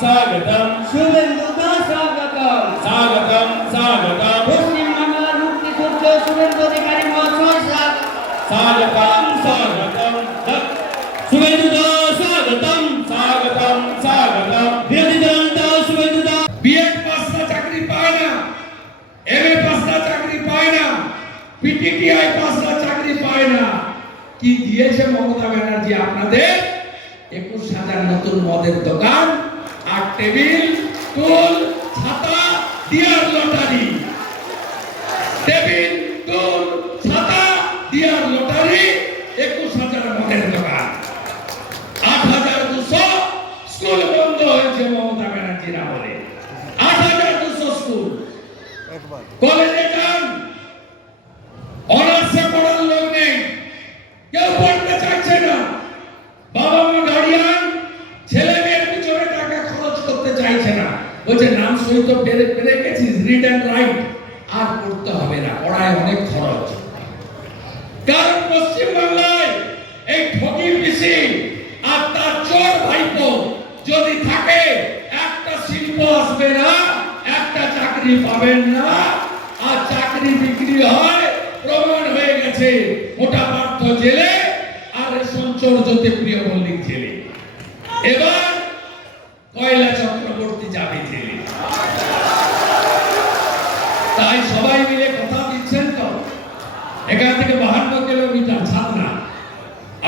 स्वागतम शुभेंदुता स्वागतम स्वागतम स्वागतम পশ্চিম বাংলার মুক্তি সূর্য শুভেন্দু অধিকারী মহাশয় স্বাগতম স্বাগতম শুভেন্দুতা স্বাগতম স্বাগতম স্বাগতম বিরোধী জনতা শুভেন্দুতা বিএড পাসটা চাকরি পায় না এমএ পাসটা চাকরি পায় না পিটিটিআই পাসটা চাকরি পায় না। কি দিয়েছে মমতা ব্যানার্জি আপনাদের? একুশ হাজার নতুন মদের দোকান আর টেবিল টুল ছাতা দিয়ার লটারি। টেবিল টুল ছাতা দিয়ার লটারি একুশ হাজার মদের দোকান। আট হাজার দুশো স্কুল বন্ধ হয়েছে মমতা ব্যানার্জির আমলে। আট হাজার দুশো স্কুল। কলেজে যান। অনার্সে পড়ার চাইছে না। বলছে, নাম সহিত পেরে পেরে গেছিস রিড অ্যান্ড রাইট আর পড়তে হবে না, পড়ায় অনেক খরচ। কারণ পশ্চিম বাংলায় এই ঠকি পিসি আর তার চোর ভাইপো যদি থাকে, একটা শিল্প আসবে না, একটা চাকরি পাবেন না, আর চাকরি বিক্রি হয়, প্রমাণ হয়ে গেছে মোটা পার্থ জেলে আর রেশন চোর জ্যোতিপ্রিয় মল্লিক জেলে। এবার কয়লা যাবে জেলে। তাই সবাই মিলে কথা দিচ্ছেন তো? এখান থেকে বাহান্ন কিলোমিটার ছাতনা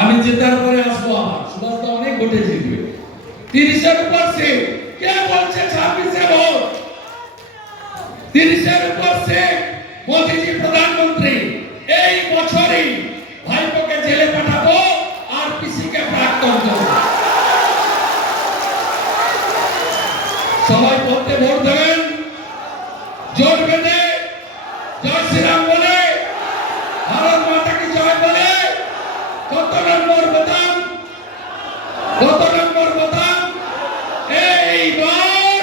আমি জেতার পরে আসব আবার। সুভাষ তো অনেক ভোটে জিতবে। তিরিশের উপর সে কে বলছে ছাব্বিশে ভোট? তিরিশের উপর সে মোদিজি, প্রধানমন্ত্রী, এই বছরই ভাইপোকে জেলে পাঠাবো আর পিসিকে প্রাক্তন করব সবাই পথে ভোট দেবেন জোট বেঁধে জয় শ্রীরাম বলে, ভারত মাতা কি জয় বলে, কত নম্বর বোতাম কত নম্বর বোতাম এইবার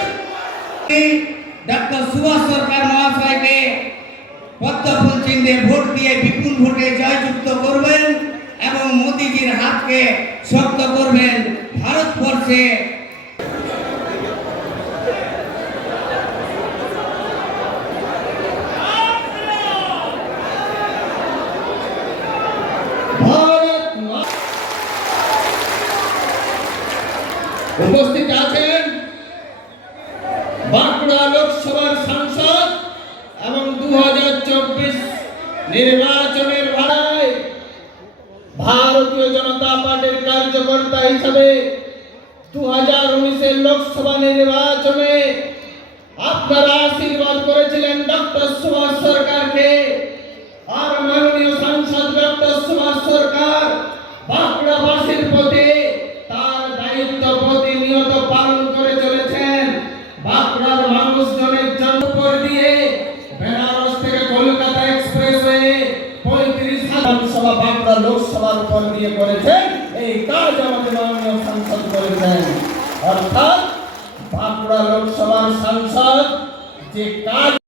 ডক্টর সুভাষ সরকার মহাশয়কে পদ্ম ফুল চিহ্নে ভোট দিয়ে বিপুল ভোটে জয়যুক্ত করবেন এবং মোদিজির হাতকে শক্ত করবেন ভারতবর্ষে ভারত মা- উপস্থিত আছেন বাঁকুড়া লোকসভার সাংসদ এবং দু নির্বাচনের ভাড়ায় ভারতীয় জনতা পার্টির কার্যকর্তা হিসাবে দু হাজার উনিশের লোকসভা নির্বাচনে আপনারা আশীর্বাদ করেছিলেন ডক্টর সুভাষ সরকারকে। আর মাননীয় সাংসদ ডক্টর সুভাষ সরকার বাঁকুড়াবাসীর প্রতি তার দায়িত্ব লোকসভার উপর দিয়ে করেছেন, এই কাজ আমাদের মাননীয় সাংসদ করেছেন অর্থাৎ বাঁকুড়া লোকসভার সাংসদ যে কাজ